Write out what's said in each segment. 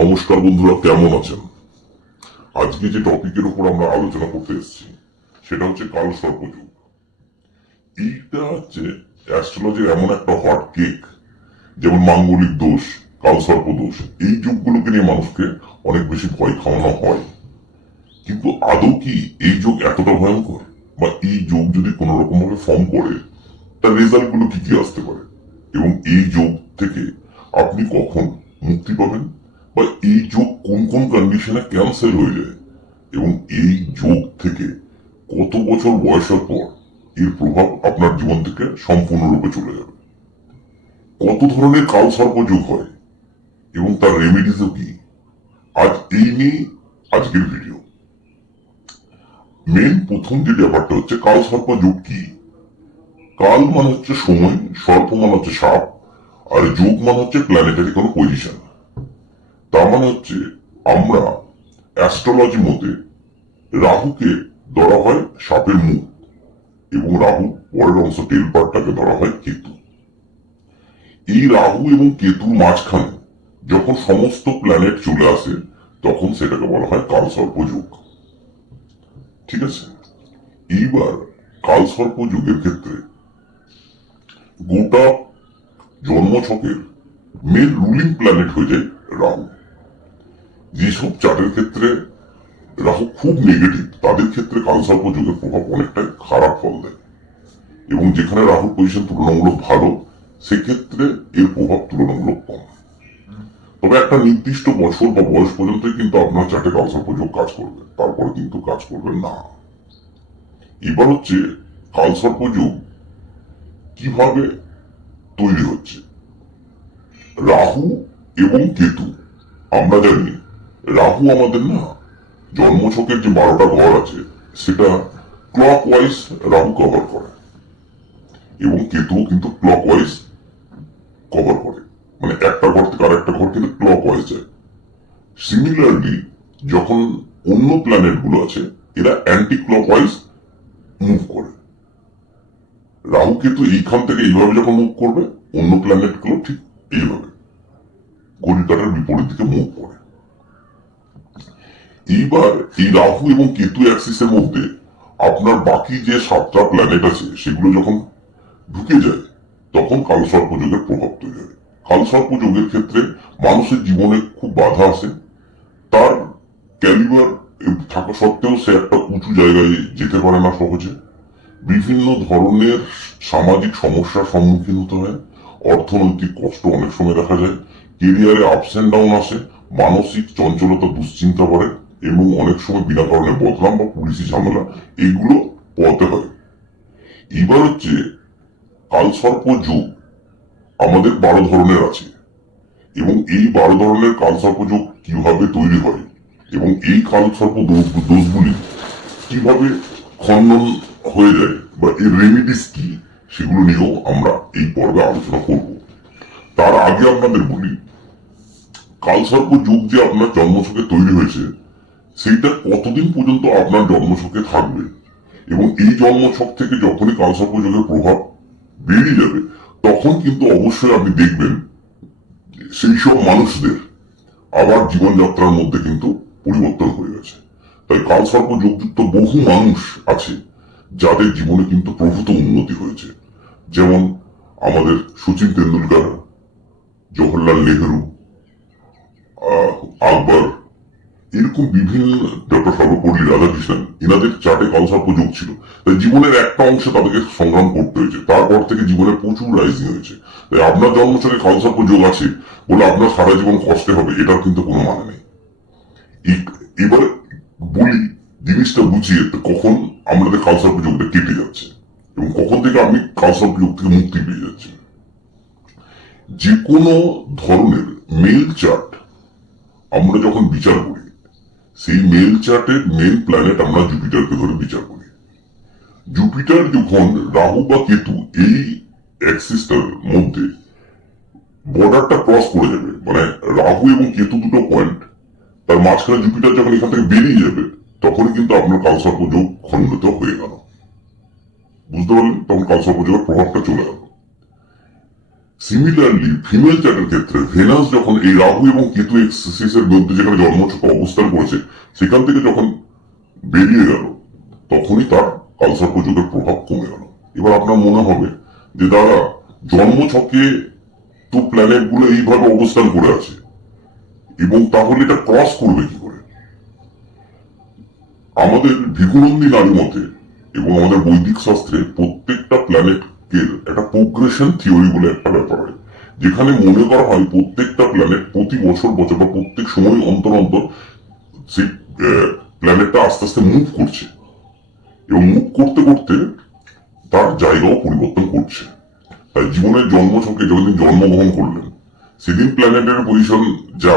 নমস্কার বন্ধুরা, কেমন আছেন? আজকে যে টপিকের উপর আমরা আলোচনা করতে এসেছি, সেটা হচ্ছে কাল সর্পযুগ। এইটা হচ্ছে অ্যাস্ট্রোলজির এমন একটা হট কেক যেমন মাঙ্গলিক দোষ, কাল সর্প দোষ, এই যুগগুলোকে নিয়ে মানুষকে অনেক বেশি ভয় খাওয়ানো হয়। কিন্তু আদৌ কি এই যুগ এতটা ভয়ঙ্কর? বা এই যুগ যদি কোনো রকম ভাবে ফর্ম করে, তার রেজাল্টগুলো কি কি আসতে পারে? এবং এই যোগ থেকে আপনি কখন মুক্তি পাবেন? বা এই যোগ কোন কোন কন্ডিশনে ক্যান্সেল হয়ে যায় এবং এই যোগ থেকে কত বছর বয়সের পর এর প্রভাব আপনার জীবন থেকে সম্পূর্ণরূপে চলে যাবে। কত ধরনের কাল সর্প যোগ হয় এবং তার রেমেডিজও কি? আজ এই নিয়ে আজকের ভিডিও মেন প্রথম যে ব্যাপারটা হচ্ছে কাল সর্প যোগ কি? কাল মানে হচ্ছে সময়, সর্প মানে হচ্ছে সাপ, আর যোগ মানে হচ্ছে প্ল্যানেটারি কোনো পজিশন মানে হচ্ছে আমরা অ্যাস্ট্রোলজি মতে রাহুকে ধরা হয় সাপের মুখ এবং রাহু পরের অংশ টেল পার্টটাকে ধরা হয় কেতু। এই রাহু এবং কেতুর মাঝখানে যখন সমস্ত প্ল্যানেট চলে আসে, তখন সেটাকে বলা হয় কাল সর্প যুগ ঠিক আছে? এইবার কাল সর্প যুগের ক্ষেত্রে গোটা জন্মছকের মেন রুলিং প্ল্যানেট হয়ে যায় রাহু। যেসব চার্টের ক্ষেত্রে রাহু খুব নেগেটিভ তাদের ক্ষেত্রে কালসর্প যুগের প্রভাব অনেকটাই খারাপ ফল দেয়। এবং যেখানে রাহুর পজিশন তুলনামূলক ভালো, সেক্ষেত্রে এর প্রভাব তুলনামূলক কম। তবে একটা নির্দিষ্ট বছর বা বয়স পর্যন্তই কিন্তু আপনার চার্টে কালসর্প যোগ কাজ করবে, তারপরে কিন্তু কাজ করবে না। এবার হচ্ছে কালসর্প যুগ কীভাবে তৈরি হচ্ছে? রাহু এবং কেতু, আমরা জানি রাহু আমাদের না। জন্মছকের যে বারোটা ঘর আছে, সেটা ক্লক ওয়াইজ রাহু কভার করে। এবং কেতুও কিন্তু ক্লক ওয়াইজ কভার করে। মানে একটা ঘর থেকে আরেকটা ঘর কিন্তু ক্লক ওয়াইজ যায়। সিমিলারলি যখন অন্য প্ল্যানেটগুলো আছে, এরা অ্যান্টি ক্লক ওয়াইজ মুভ করে। রাহু কেতু এইখান থেকে এইভাবে যখন মুভ করবে, অন্য প্ল্যানেটগুলো ঠিক এইভাবে। ঘড়িটার বিপরীত দিকে মুভ করে। এইবার এই রাহু এবং কেতু অ্যাক্সিসের মধ্যে আপনার বাকি যে সাতটা প্ল্যানেট আছে, সেগুলো যখন ঢুকে যায়, তখন কালসর্প যোগের প্রভাব তৈরি হয়। কালসর্প যোগের ক্ষেত্রে মানুষের জীবনে খুব বাধা আসে। তার ক্যালিবার থাকা সত্ত্বেও সে একটা উঁচু জায়গায় যেতে পারে না সহজে। বিভিন্ন ধরনের সামাজিক সমস্যার সম্মুখীন হতে হয়। অর্থনৈতিক কষ্ট অনেক সময় দেখা যায়। কেরিয়ারে আপস অ্যান্ড ডাউন আসে। মানসিক চঞ্চলতা দুশ্চিন্তা করে এবং অনেক সময় বিনা কারণে বদনাম বা পুলিশি ঝামেলা এগুলো পড়তে হয়। এবার হচ্ছে কালসর্প যুগ আমাদের বারো ধরনের আছে। এবং এই বারো ধরনের কালসর্প যুগ কীভাবে তৈরি হয় এবং এই কালসর্প দোষগুলি কীভাবে খণ্ডন হয়ে যায় বা এর রেমিডিস কি সেগুলো নিয়েও আমরা এই পর্বে আলোচনা করব। তার আগে আপনাদের বলি কালসর্প যুগ যে আপনার জন্মছকে তৈরি হয়েছে সেইটা কতদিন পর্যন্ত আপনার জন্মছকে থাকবে? এবং এই জন্মছক থেকে যখনই কালসর্প যুগের প্রভাব বেরিয়ে যাবে, তখন কিন্তু অবশ্যই আপনি দেখবেন সেই সব মানুষদের আবার জীবনযাত্রার মধ্যে কিন্তু পরিবর্তন হয়ে গেছে। তাই কালসর্প যোগযুক্ত বহু মানুষ আছে যাদের জীবনে কিন্তু প্রভূত উন্নতি হয়েছে। যেমন আমাদের সচিন তেন্ডুলকার, জওহরলাল নেহরু আকবর এরকম বিভিন্ন ডক্টর সর্বপল্লী রাধাকৃষ্ণন এনাদের চার্টে কালসর্প যোগ ছিল। তাই জীবনের একটা অংশে তাদেরকে সংগ্রাম করতে হয়েছে। তারপর থেকে জীবনে প্রচুর রাইজিং হয়েছে। তাই আপনার জন্মছকে কালসর্প যোগ আছে বলে আপনার সারা জীবন কষ্টে হবে, এটার কিন্তু কোনো মানে নেই। এবার বলি, জিনিসটা বুঝিয়ে কখন আমাদের কালসর্প যোগটা কেটে যাচ্ছে এবং কখন থেকে আমি কালসর্প যোগ থেকে মুক্তি পেয়ে যাচ্ছি। যে কোনো ধরনের মেল চার্ট আমরা যখন বিচার করি সেই মেল চার্টের মেল প্ল্যানেট আমরা জুপিটারকে ধরে বিচার করি। জুপিটার যখন রাহু বা কেতু এই অ্যাক্সিসটার মধ্যে বর্ডারটা ক্রস করে যাবে মানে রাহু এবং কেতু দুটো পয়েন্ট তার মাঝখানে জুপিটার যখন এখান থেকে বেরিয়ে যাবে, তখনই কিন্তু আপনার কালসর্প যোগ খণ্ডিত হয়ে গেল। বুঝতে পারলেন? তখন কালসর্প যোগের প্রভাবটা চলে গেল সিমিলারলি ফিমেল চার্টের ক্ষেত্রে ভেনাস যখন এই রাহু এবং কেতু এক্সিস এর মধ্যে যেখানে জন্মছক অবস্থান করেছে, সেখান থেকে যখন বেরিয়ে গেল, তখনই তার কালসর্প যুগের প্রভাব কমে গেল। এবার আপনার মনে হবে যে দাদা জন্মছকে তো প্ল্যানেটগুলো এইভাবে অবস্থান করে আছে, এবং তাহলে এটা ক্রস করবে কি করে? আমাদের ভিগুনন্দী নারী মতে এবং আমাদের বৈদিক শাস্ত্রে প্রত্যেকটা প্ল্যানেটকে একটা প্রোগ্রেশন থিওরি বলে একটা ব্যাপার হয়। যেখানে মনে করা হয় প্রত্যেকটা প্ল্যানেট প্রতি বছর বছর বা প্রত্যেক সময়, অন্তর অন্তর সেই প্ল্যানেটটা আস্তে আস্তে মুভ করছে। এবং মুভ করতে করতে তার জায়গাও পরিবর্তন করছে। তাই জীবনের জন্ম জন্মছকে যখন জন্মগ্রহণ করলেন, সেদিন প্ল্যানেটের পজিশন যা,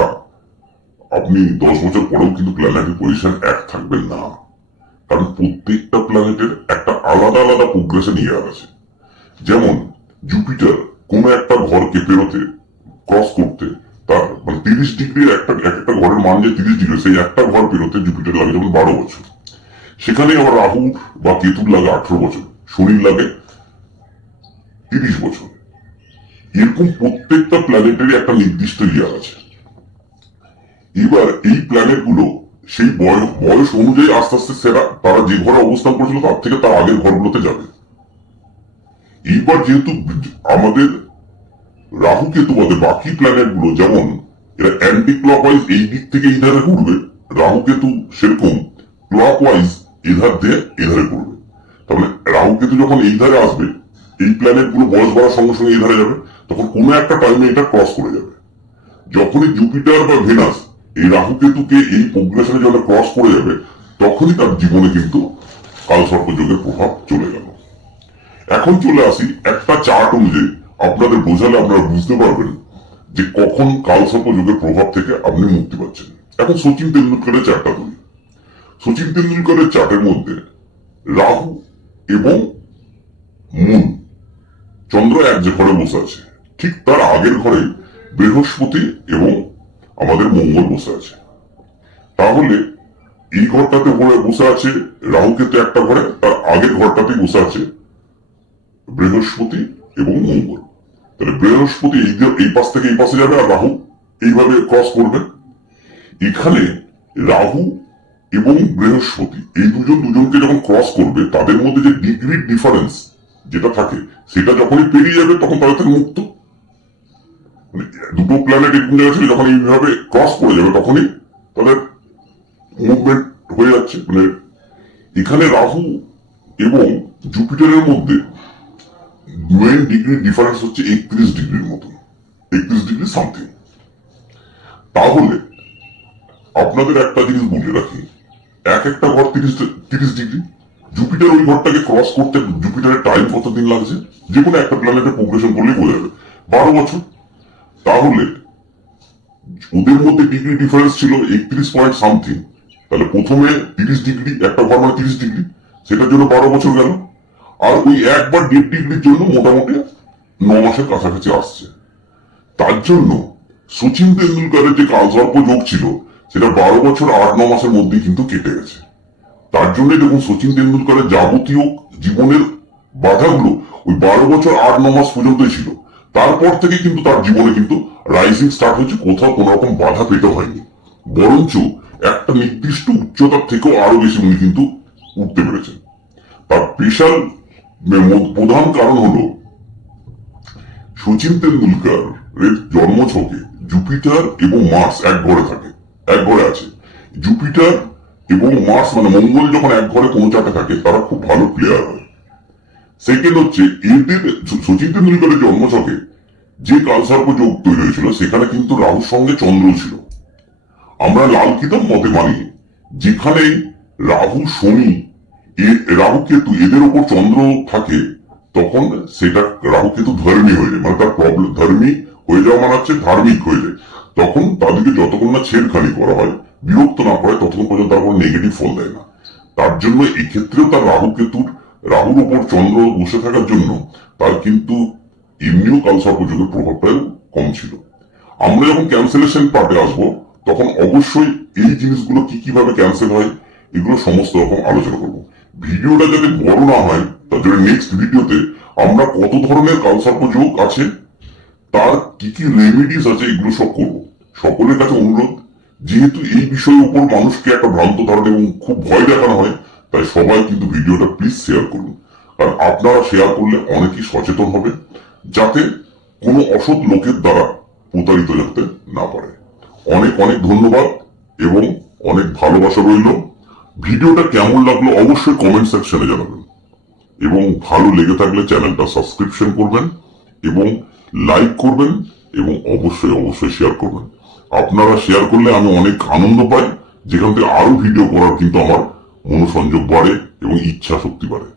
আপনি দশ বছর পরেও কিন্তু প্ল্যানেটের পজিশন এক থাকবেন না। কারণ প্রত্যেকটা প্ল্যানেটের একটা আলাদা আলাদা প্রোগ্রেশন ইয়ার আছে। যেমন জুপিটার কোন একটা ঘরকে পেরোতে ক্রস করতে, তার মানে তিরিশ ডিগ্রির একটা, এক একটা ঘরের মান যে তিরিশ ডিগ্রি, সেই একটা ঘর পেরোতে জুপিটার লাগে যেমন বারো বছর। সেখানে আবার রাহু বা কেতুর লাগে আঠারো বছর শনির লাগে তিরিশ বছর। এরকম প্রত্যেকটা প্ল্যানেটেরই একটা নির্দিষ্ট ইয়ার আছে। এবার এই প্ল্যানেটগুলো সেই বয়স বয়স অনুযায়ী আস্তে আস্তে সেরা, তারা যে ঘরে অবস্থান করছিল তার থেকে তার আগের ঘরগুলোতে যাবে। এইবার যেহেতু আমাদের রাহু কেতু বাদে বাকি প্ল্যানেটগুলো যেমন এরা অ্যান্টি ক্লকওয়াইজ এই দিক থেকে এই ধারে ঘুরবে রাহু কেতু সেরকম ক্লকওয়াইজ এধার দিয়ে এধারে ঘুরবে। তাহলে রাহু কেতু যখন এই ধারে আসবে, এই প্ল্যানেটগুলো বয়স বাড়ার সঙ্গে সঙ্গে এই ধারে যাবে, তখন কোনো একটা টাইমে এটা ক্রস করে যাবে। যখনই জুপিটার বা ভেনাস এই রাহু কেতুকে এই প্রোগ্রেশনে যখন ক্রস করে যাবে, তখনই তার জীবনে কিন্তু কালসর্প যোগের প্রভাব চলে গেল এখন চলে আসি একটা চার্ট অনুযায়ী। আপনাদের বোঝালে আপনারা বুঝতে পারবেন যে কখন কালসর্প যুগের প্রভাব থেকে আপনি মুক্তি পাচ্ছেন। এখন সচিন তেন্ডুলকারের চার্টটা ধরি। সচিন তেন্ডুলকারের চার্টের মধ্যে রাহু এবং মুন, চন্দ্র এক যে ঘরে বসে আছে, ঠিক তার আগের ঘরে বৃহস্পতি এবং আমাদের মঙ্গল বসে আছে। তাহলে এই ঘরটাতে বসে আছে রাহু কেতু একটা ঘরে, তার আগের ঘরটাতে বসে আছে বৃহস্পতি এবং মঙ্গল। তাহলে বৃহস্পতি এই পাশ থেকে এই পাশে যাবে আর রাহু। এইভাবে ক্রস করবে। এখানে রাহু এবং বৃহস্পতি, এই দুজন দুজনকে যখন ক্রস করবে, তাদের মধ্যে যে ডিগ্রি ডিফারেন্স যেটা থাকে, সেটা যখনই পেরিয়ে যাবে, তখন তাদের থেকে মুক্ত। মানে দুটো প্ল্যানেট এরকম জায়গা ছিল, যখন এইভাবে ক্রস করে যাবে, তখনই তাদের মুভমেন্ট হয়ে যাচ্ছে। মানে এখানে রাহু এবং জুপিটারের মধ্যে মেন ডিগ্রি ডিফারেন্স হচ্ছে একত্রিশ ডিগ্রির মতো। একত্রিশ ডিগ্রি সামথিং তাহলে, আপনাদের একটা জিনিস বলে রাখি। এক একটা ঘর তিরিশ তিরিশ ডিগ্রি জুপিটার ওই ঘরটাকে ক্রস করতে জুপিটারের টাইম কত দিন লাগছে? যে কোনো একটা প্ল্যানেটের প্রোগ্রেশন করলেই বোঝা যাবে। বারো বছর। তাহলে, ওদের মধ্যে ডিগ্রি ডিফারেন্স ছিল একত্রিশ পয়েন্ট সামথিং তাহলে প্রথমে তিরিশ ডিগ্রি একটা ঘর মানে তিরিশ ডিগ্রি সেটার জন্য বারো বছর গেল। আর ওই একবার দেড় ডিগ্রির জন্য মোটামুটি ন মাসের কাছাকাছি আসছে। তার জন্য সচিন তেন্ডুলকারের যে কালসর্প যোগ ছিল, সেটা বারো বছর আট ন মাসের মধ্যেই কিন্তু কেটে গেছে। তার জন্য দেখুন সচিন তেন্ডুলকারের যাবতীয় জীবনের বাধাগুলো ওই বারো বছর আট ন মাস পর্যন্তই ছিল। তারপর থেকে কিন্তু তার জীবনে কিন্তু রাইজিং স্টার্ট হয়েছে, কোথাও কোনো রকম বাধা পেতে হয়নি। বরঞ্চ একটা নির্দিষ্ট উচ্চতার থেকেও আরও বেশি উনি কিন্তু উঠতে পেরেছেন। তার বিশাল প্রধান কারণ হলো, সচিন তেন্ডুলকার এর জন্মছকে জুপিটার এবং মার্স এক ঘরে থাকে, এক ঘরে আছে। জুপিটার এবং মার্স মানে মঙ্গল যখন এক ঘরে পৌঁছাতে থাকে, তারা খুব ভালো প্লেয়ার হয়। সেকেন্ড হচ্ছে, এদের সচিন তেন্ডুলকারের জন্মছকে যে কালসর্প যোগ তৈরি হয়েছিল, সেখানে কিন্তু রাহুর সঙ্গে চন্দ্র ছিল। আমরা লাল কিতাব মতে মানি যেখানে রাহু শনি রাহু কেতু এদের উপর চন্দ্র থাকে, তখন সেটা রাহু কেতু ধর্মী হয়ে যায়। মানে তার প্রবলেম ধর্মী হয়ে যাওয়া মানে হচ্ছে ধার্মিক হয়ে যায়। তখন তাদেরকে যতক্ষণ না ছেড়খানি করা হয়, বিরক্ত না করে ততক্ষণ পর্যন্ত তার কোনো নেগেটিভ ফল দেয় না। তার জন্য এই ক্ষেত্রেও তার রাহু কেতুর রাহুর উপর চন্দ্র বসে থাকার জন্য তার কিন্তু এমনিও কালসর্প যুগের প্রভাবটাও কম ছিল। আমরা যখন ক্যান্সেলেশন পার্টে আসব, তখন অবশ্যই এই জিনিসগুলো কি কীভাবে ক্যান্সেল হয়, এগুলো সমস্ত রকম আলোচনা করব। ভিডিওটা যাতে বড় না হয় তার জন্য নেক্সট ভিডিওতে আমরা কত ধরনের কালসর্প যোগ আছে, তার কি কি রেমিডিস আছে, এগুলো সব করব। সকলের কাছে অনুরোধ, যেহেতু এই বিষয়ের উপর মানুষকে একটা ভ্রান্ত ধারণা এবং খুব ভয় দেখানো হয়, তাই সবাই কিন্তু ভিডিওটা প্লিজ শেয়ার করুন। কারণ আপনারা শেয়ার করলে অনেকেই সচেতন হবে, যাতে কোনো অসৎ লোকের দ্বারা প্রতারিত যাতে না পারে। অনেক অনেক ধন্যবাদ এবং অনেক ভালোবাসা রইল। ভিডিওটা কেমন লাগল অবশ্যই কমেন্ট সেকশনে জানাবেন। এবং ভালো লেগে থাকলে চ্যানেলটা সাবস্ক্রিপশন করবেন এবং লাইক করবেন এবং অবশ্যই অবশ্যই শেয়ার করবেন। আপনারা শেয়ার করলে আমি অনেক আনন্দ পাই। যেখান থেকে আরও ভিডিও করার কিন্তু আমার মনোসংযোগ বাড়ে এবং ইচ্ছা শক্তি বাড়ে।